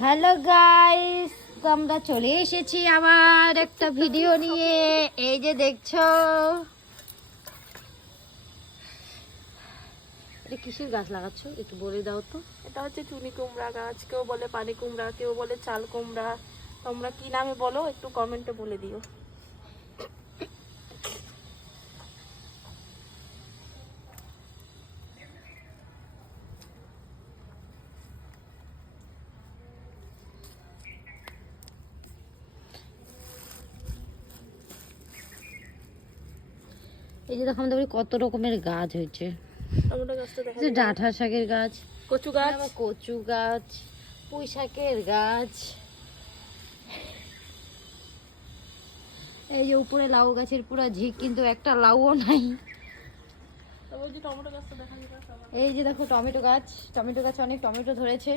Hello guys, তো আমরা চলে এসেছি আবার একটা ভিডিও নিয়ে। এই যে দেখছো, এটা কিসের গাছ লাগাচ্ছ একটু বলে দাও তো। এটা হচ্ছে চুনি কুমড়া গাছ, কেউ বলে পানি কুমড়া, কেউ বলে চাল কুমড়া। তোমরা কি নামে বলো একটু কমেন্টে বলে দিও। এই যে দেখো আমাদের বাড়ি কত রকমের গাছ হয়েছে। টমেটো গাছটা দেখা যে যায়, ডাঁটা শাকের গাছ, কচু গাছ, আবার কচু গাছ, পুঁই শাকের গাছ, এই যে উপরে লাউ গাছের পুরো ঝিক, কিন্তু একটা লাউও নাই। তারপর যে টমেটো গাছটা দেখা যায় সবার এই যে দেখো টমেটো গাছ, টমেটো গাছে অনেক টমেটো ধরেছে।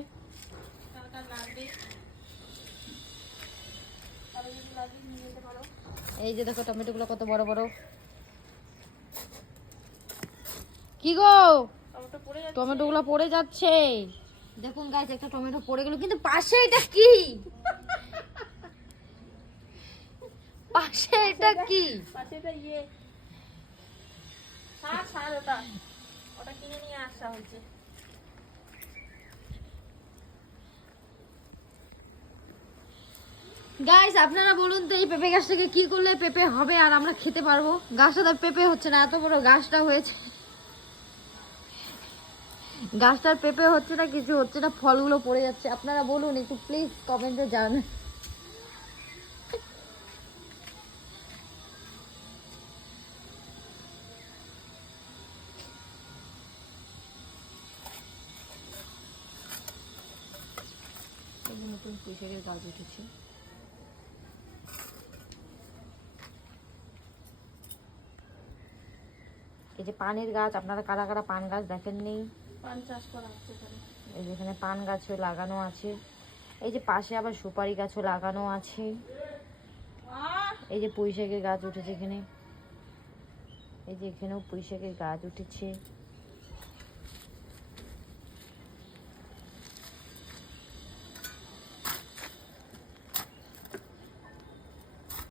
কার কার লাগবে, তারা যদি লাগে নিয়ে যেতে পারো। এই যে দেখো টমেটো গুলো কত বড় বড়। কি গো, টমেটো পড়ে যাচ্ছে। টমেটো গুলো পড়ে যাচ্ছে। দেখুন গাছ, একটা টমেটো পড়ে গেল, কিন্তু পাশে এটা কি? পাশে এটা কি? পাশে এটা সার সার, ওটা ওটা কিনে নিয়ে আসা হয়েছে। গাইস আপনারা বলুন তো, এই পেঁপে গাছটাকে কি করলে পেঁপে হবে আর আমরা খেতে পারবো? গাছটা তো পেঁপে হচ্ছে না, এত বড় গাছটা হয়েছে, গাছটার পেঁপে হচ্ছে না, কিছু হচ্ছে না, ফলগুলো পড়ে যাচ্ছে। আপনারা বলুন একটু প্লিজ কমেন্টে জানান। নতুন পুঁইশাকের গাছ উঠেছে। এই যে পানের গাছ, আপনারা কারা কারা পান গাছ দেখেননি? পান চাষ করা হচ্ছে এখানে। এই যে এখানে পান গাছও লাগানো আছে। এই যে পাশে আবার সুপারি গাছও লাগানো আছে। এই যে পুঁইশাকের গাছ উঠেছে এখানে। এই যে এখানেও পুঁইশাকের গাছ উঠেছে।